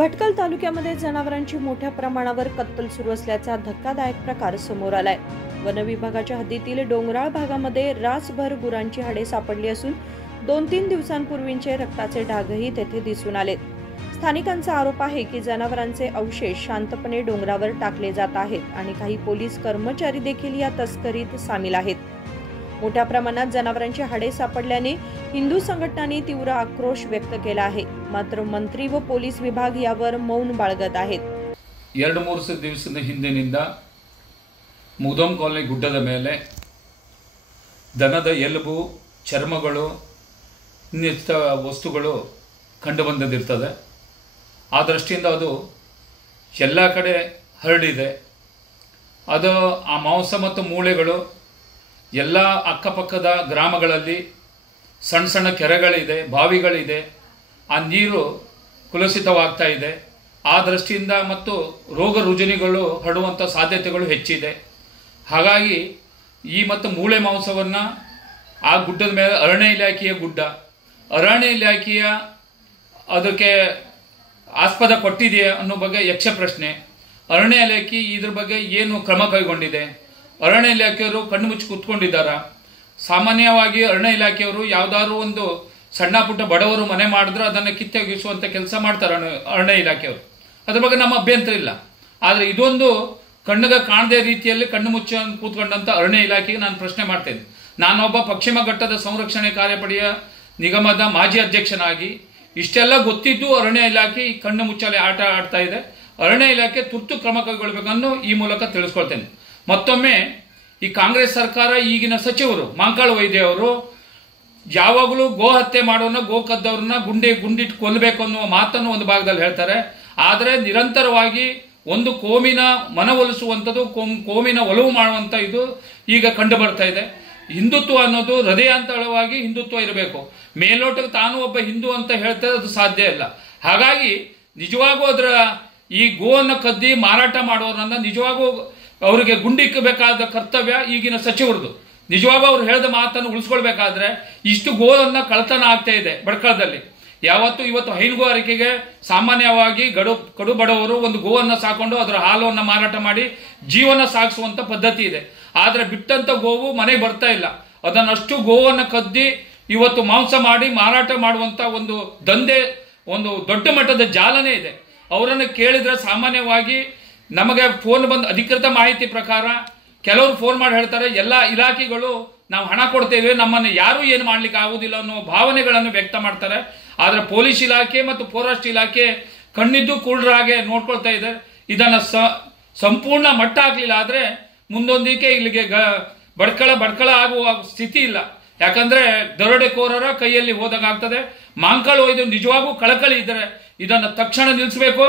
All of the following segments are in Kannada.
भटकल तालुक्यामध्ये जनावरांची मोठ्या प्रमाणावर कत्तल सुरू असल्याचा धक्कादायक प्रकार समोर आलाय। वन विभागाच्या हद्दीतील डोंगराळ भागामध्ये रासभर गुरांची हाडे सापडली असून 2-3 दिवसांपूर्वीचे रक्ताचे डागही तेथे दिसून आलेत। स्थानिकांचा आरोप आहे की जनावरांचे अवशेष शांतपणे डोंगरावर टाकले जात आहेत आणि काही पोलीस कर्मचारी देखील या तस्करीत सामील आहेत। मोठ्या प्रमाणात जनावरांची हाडे सापडल्याने हिंदू संघटनांनी तीव्र आक्रोश व्यक्त केला आहे। मात्र मंत्री व पोलीस विभाग यावर मौन बाळगत आहेत। 2-3 ದಿವಸದ ಹಿಂದಿನಿಂದ ಮುಗ್ದೋಮ್ ಕಾಲನಿ ಗುಡ್ಡದ ಮೇಲೆ ದನದ ಎಲುಬು ಚರ್ಮಗಳು ಇನ್ನಿತರ ವಸ್ತುಗಳು ಕಂಡು ಬಂದಿರುತ್ತದೆ। ಆ ದೃಷ್ಟಿಯಿಂದ ಅದು ಎಲ್ಲ ಕಡೆ ಹರಡಿದೆ। ಅದು ಆ ಮಾಂಸ ಮತ್ತು ಮೂಳೆಗಳು ಎಲ್ಲ ಅಕ್ಕಪಕ್ಕದ ಗ್ರಾಮಗಳಲ್ಲಿ ಸಣ್ಣ ಸಣ್ಣ ಕೆರೆಗಳಿದೆ, ಬಾವಿಗಳಿದೆ, ಆ ನೀರು ಕಲುಷಿತವಾಗ್ತಾ ಇದೆ। ಆ ದೃಷ್ಟಿಯಿಂದ ಮತ್ತು ರೋಗ ರುಜಿನಗಳು ಹರಡುವಂಥ ಸಾಧ್ಯತೆಗಳು ಹೆಚ್ಚಿದೆ। ಹಾಗಾಗಿ ಈ ಮತ್ತು ಮೂಳೆ ಮಾಂಸವನ್ನು ಆ ಗುಡ್ಡದ ಮೇಲೆ ಅರಣ್ಯ ಇಲಾಖೆಯ ಅರಣ್ಯ ಇಲಾಖೆಯ ಅದಕ್ಕೆ ಆಸ್ಪದ ಕೊಟ್ಟಿದೆಯಾ ಅನ್ನೋ ಬಗ್ಗೆ ಯಕ್ಷ ಪ್ರಶ್ನೆ। ಅರಣ್ಯ ಇಲಾಖೆ ಇದ್ರ ಬಗ್ಗೆ ಏನು ಕ್ರಮ ಕೈಗೊಂಡಿದೆ? ಅರಣ್ಯ ಇಲಾಖೆಯವರು ಕಣ್ಣು ಮುಚ್ಚಿ ಕೂತ್ಕೊಂಡಿದ್ದಾರಾ? ಸಾಮಾನ್ಯವಾಗಿ ಅರಣ್ಯ ಇಲಾಖೆಯವರು ಯಾವುದಾದ್ರೂ ಒಂದು ಸಣ್ಣ ಪುಟ್ಟ ಬಡವರು ಮನೆ ಮಾಡಿದ್ರೆ ಅದನ್ನು ಕಿತ್ತೊಗೆಸುವಂಥ ಕೆಲಸ ಮಾಡ್ತಾರೆ ಅರಣ್ಯ ಇಲಾಖೆಯವರು, ಅದ್ರ ಬಗ್ಗೆ ನಮ್ಮ ಅಭ್ಯಂತರ ಇಲ್ಲ। ಆದರೆ ಇದೊಂದು ಕಣ್ಣಿಗೆ ಕಾಣದೇ ರೀತಿಯಲ್ಲಿ ಕಣ್ಣು ಮುಚ್ಚಿ ಕೂತ್ಕೊಂಡಂಥ ಅರಣ್ಯ ಇಲಾಖೆಗೆ ನಾನು ಪ್ರಶ್ನೆ ಮಾಡ್ತೇನೆ। ನಾನೊಬ್ಬ ಪಶ್ಚಿಮ ಘಟ್ಟದ ಸಂರಕ್ಷಣೆ ಕಾರ್ಯಪಡೆಯ ನಿಗಮದ ಮಾಜಿ ಅಧ್ಯಕ್ಷನಾಗಿ ಇಷ್ಟೆಲ್ಲ ಗೊತ್ತಿದ್ದು ಅರಣ್ಯ ಇಲಾಖೆ ಈ ಕಣ್ಣು ಮುಚ್ಚಾಲೆ ಆಟ ಆಡ್ತಾ ಇದೆ। ಅರಣ್ಯ ಇಲಾಖೆ ತುರ್ತು ಕ್ರಮ ಕೈಗೊಳ್ಳಬೇಕನ್ನು ಈ ಮೂಲಕ ತಿಳಿಸ್ಕೊಳ್ತೇನೆ। ಮತ್ತೊಮ್ಮೆ ಈ ಕಾಂಗ್ರೆಸ್ ಸರ್ಕಾರ ಈಗಿನ ಸಚಿವರು ಮಾಂಕಾಳ ವೈದ್ಯ ಅವರು ಯಾವಾಗಲೂ ಗೋ ಹತ್ಯೆ ಮಾಡೋನ ಗೋ ಕದ್ದವ್ರನ್ನ ಗುಂಡಿಟ್ಟು ಕೊಲ್ಲಬೇಕು ಅನ್ನುವ ಮಾತನ್ನು ಒಂದು ಭಾಗದಲ್ಲಿ ಹೇಳ್ತಾರೆ। ಆದರೆ ನಿರಂತರವಾಗಿ ಒಂದು ಕೋಮಿನ ಮನವೊಲಿಸುವಂಥದ್ದು, ಕೋಮಿನ ಒಲವು ಮಾಡುವಂಥ ಇದು ಈಗ ಕಂಡು ಬರ್ತಾ ಇದೆ। ಹಿಂದುತ್ವ ಅನ್ನೋದು ಹೃದಯಾಂತರವಾಗಿ ಹಿಂದುತ್ವ ಇರಬೇಕು, ಮೇಲೋಟಕ್ಕೆ ತಾನು ಒಬ್ಬ ಹಿಂದೂ ಅಂತ ಹೇಳ್ತಾರೆ, ಅದು ಸಾಧ್ಯ ಇಲ್ಲ। ಹಾಗಾಗಿ ನಿಜವಾಗೂ ಅದರ ಈ ಗೋವನ್ನು ಕದ್ದಿ ಮಾರಾಟ ಮಾಡೋರನ್ನ ನಿಜವಾಗೂ ಅವರಿಗೆ ಗುಂಡಿಕ್ಕಬೇಕಾದ ಕರ್ತವ್ಯ ಈಗಿನ ಸಚಿವರದು। ನಿಜವಾಗೂ ಅವ್ರು ಹೇಳಿದ ಮಾತನ್ನು ಉಳಿಸ್ಕೊಳ್ಬೇಕಾದ್ರೆ ಇಷ್ಟು ಗೋವನ್ನು ಕಳ್ತನ ಆಗ್ತಾ ಇದೆ ಭಟ್ಕಳದಲ್ಲಿ। ಇವತ್ತು ಹೈನುಗಾರಿಕೆಗೆ ಸಾಮಾನ್ಯವಾಗಿ ಕಡು ಬಡವರು ಒಂದು ಗೋವನ್ನು ಸಾಕೊಂಡು ಅದರ ಹಾಲನ್ನು ಮಾರಾಟ ಮಾಡಿ ಜೀವನ ಸಾಗಿಸುವಂತ ಪದ್ಧತಿ ಇದೆ। ಆದರೆ ಬಿಟ್ಟಂತ ಗೋವು ಮನೆಗೆ ಬರ್ತಾ ಇಲ್ಲ, ಅದನ್ನಷ್ಟು ಗೋವನ್ನು ಕದ್ದಿ ಇವತ್ತು ಮಾಂಸ ಮಾಡಿ ಮಾರಾಟ ಮಾಡುವಂತ ಒಂದು ದಂಧೆ, ಒಂದು ದೊಡ್ಡ ಮಟ್ಟದ ಜಾಲನೆ ಇದೆ। ಅವರನ್ನು ಕೇಳಿದ್ರೆ ಸಾಮಾನ್ಯವಾಗಿ ನಮಗೆ ಫೋನ್ ಬಂದ ಅಧಿಕೃತ ಮಾಹಿತಿ ಪ್ರಕಾರ ಕೆಲವರು ಫೋನ್ ಮಾಡಿ ಹೇಳ್ತಾರೆ, ಎಲ್ಲ ಇಲಾಖೆಗಳು ನಾವು ಹಣ ಕೊಡ್ತೇವೆ, ನಮ್ಮನ್ನು ಯಾರೂ ಏನು ಮಾಡ್ಲಿಕ್ಕೆ ಆಗುದಿಲ್ಲ ಅನ್ನೋ ಭಾವನೆಗಳನ್ನು ವ್ಯಕ್ತ ಮಾಡ್ತಾರೆ। ಆದರೆ ಪೊಲೀಸ್ ಇಲಾಖೆ ಮತ್ತು ಫಾರೆಸ್ಟ್ ಇಲಾಖೆ ಕಣ್ಣಿದ್ದು ಕುರುಡರ ಹಾಗೆ ನೋಡ್ಕೊಳ್ತಾ ಇದೆ। ಇದನ್ನ ಸಂಪೂರ್ಣ ಮಟ್ಟ ಹಾಕ್ಲಿಲ್ಲ ಆದ್ರೆ ಮುಂದೊಂದಿಗೆ ಇಲ್ಲಿಗೆ ಬಡ್ಕಳ ಆಗುವ ಸ್ಥಿತಿ ಇಲ್ಲ। ಯಾಕಂದ್ರೆ ದರೋಡೆಕೋರರ ಕೈಯಲ್ಲಿ ಹೋದಾಗ ಆಗ್ತದೆ। ಮಾಂಕಾಳ ವೈದ್ಯ ನಿಜವಾಗೂ ಕಳಕಳಿ ಇದ್ರೆ ಇದನ್ನ ತಕ್ಷಣ ನಿಲ್ಲಿಸಬೇಕು।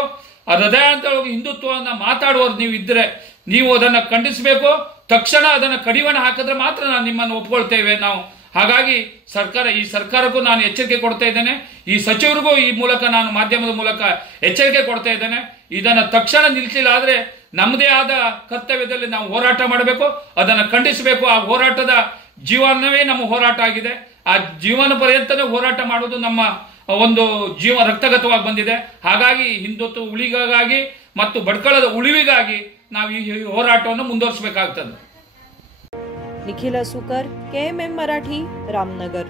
ಹೃದಯಾಂತ ಹಿಂದುತ್ವವನ್ನು ಮಾತಾಡುವವರು ನೀವು ಇದ್ರೆ ನೀವು ಅದನ್ನ ಖಂಡಿಸಬೇಕು, ತಕ್ಷಣ ಅದನ್ನ ಕಡಿವಾಣ ಹಾಕಿದ್ರೆ ಮಾತ್ರ ನಾನು ನಿಮ್ಮನ್ನು ಒಪ್ಕೊಳ್ತೇವೆ ನಾವು। ಹಾಗಾಗಿ ಈ ಸರ್ಕಾರಕ್ಕೂ ನಾನು ಎಚ್ಚರಿಕೆ ಕೊಡ್ತಾ ಇದ್ದೇನೆ, ಈ ಸಚಿವರಿಗೂ ಈ ಮೂಲಕ ನಾನು ಮಾಧ್ಯಮದ ಮೂಲಕ ಎಚ್ಚರಿಕೆ ಕೊಡ್ತಾ ಇದ್ದೇನೆ। ಇದನ್ನ ತಕ್ಷಣ ನಿಲ್ಲಿಸಿಲ್ಲ ಆದ್ರೆ ನಮ್ಮದೇ ಆದ ಕರ್ತವ್ಯದಲ್ಲಿ ನಾವು ಹೋರಾಟ ಮಾಡಬೇಕು, ಅದನ್ನ ಖಂಡಿಸಬೇಕು। ಆ ಹೋರಾಟದ ಜೀವನವೇ ನಮ್ಮ ಹೋರಾಟ ಆಗಿದೆ। ಆ ಜೀವನ ಪರ್ಯಂತನೇ ಹೋರಾಟ ಮಾಡೋದು ನಮ್ಮ ಒಂದು ರಕ್ತಗತವಾಗಿ ಬಂದಿದೆ। ಹಾಗಾಗಿ ಹಿಂದುತ್ವ ಉಳಿಗಾಗಿ ಮತ್ತು ಭಟ್ಕಳದ ಉಳಿವಿಗಾಗಿ ನಾವು ಈ ಹೋರಾಟವನ್ನು ಮುಂದುವರಿಸಬೇಕಾಗ್ತದೆ। निखिल सुकर, KMM मराठी, रामनगर।